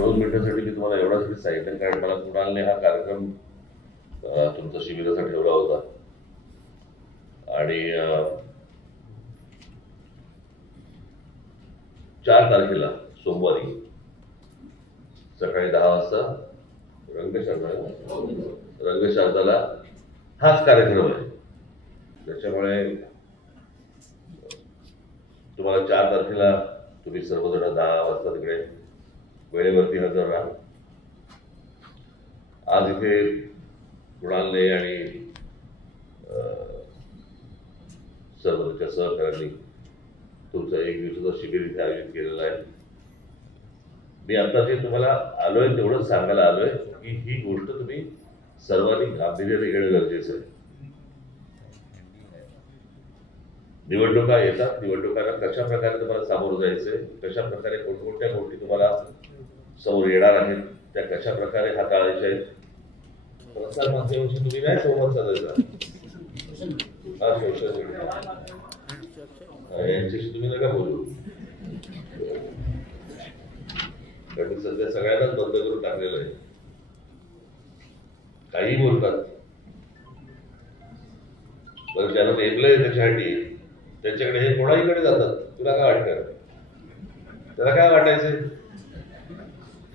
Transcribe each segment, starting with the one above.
2 मिनिटांसाठी मी तुम्हाला एवढाच सांगितलं, कारण मला कुणालने हा कार्यक्रम तुमचा शिबिराचा ठेवला होता आणि 4 तारखेला सोमवारी सकाळी 10 वाजता रंगशारदाला हाच कार्यक्रम आहे. त्याच्यामुळे तुम्हाला 4 तारखेला तुम्ही सर्वजण 10 वाजता तिकडे वेळेवरती हजर राहा. आज इथे कुणालने आणि सर्व त्याच्या सहकार्यांनी तुमचं 1 दिवसाचं शिबिर इथे आयोजित केलेलं आहे. मी आता जे तुम्हाला आलोय तेवढंच सांगायला आलोय की ही गोष्ट तुम्ही सर्वांनी गांभीर्याने घेणं गरजेचं आहे. निवडणुका येतात, निवडणुकांना कशा प्रकारे तुम्हाला सामोरं जायचंय, कशा प्रकारे कोणकोणत्या गोष्टी तुम्हाला समोर येणार आहेत, त्या कशा प्रकारे हाताळायच्या आहेत. प्रसार माध्यमांशी तुम्ही नाही संवाद साधायचा, यांच्याशी तुम्ही नका बोलू. कारण सध्या सगळ्यांनाच बंद करून टाकलेलं आहे, काही बोलतात. बरं, ज्यांना नेमलंय त्याच्यासाठी त्यांच्याकडे हे कोणाहीकडे जातात. तुला काय वाटतं? त्याला काय वाटायचंय?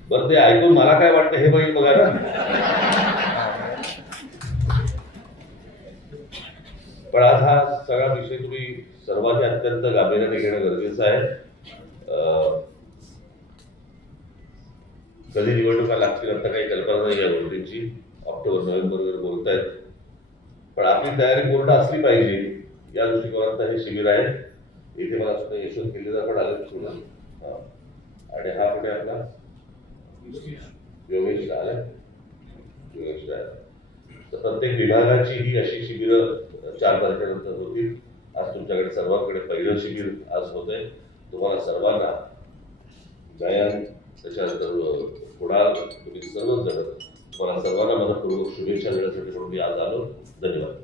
बरं, ते ऐकून मला काय वाटतं हे बघितलं बघा ना. पण आज हा सगळा विषय तुम्ही सर्वांनी अत्यंत गांभीर्याने घेणं गरजेचं आहे. कधी निवडणुका लागतील आता काही कल्पना नाही या गोष्टींची. ऑक्टोबर नोव्हेंबर वगैरे बोलतायत, पण आपली तयारी पूर्ण असली पाहिजे या दृष्टिकोनात हे शिबिर आहे. इथे मला सुद्धा यशवंत केलेला पण आलं पुन्हा, आणि हा पुढे आपला योगेश आला. तर प्रत्येक विभागाची ही अशी शिबिरं 4 तारखेनंतर होतील. आज तुमच्याकडे सर्वांकडे पहिलं शिबिर आज होत आहे. तुम्हाला सर्वांना गायन, त्याच्यानंतर कुणाल, तुम्ही सर्वच जण, तुम्हाला सर्वांना मनपूर्वक शुभेच्छा देण्यासाठी म्हणून मी आज आलो. धन्यवाद.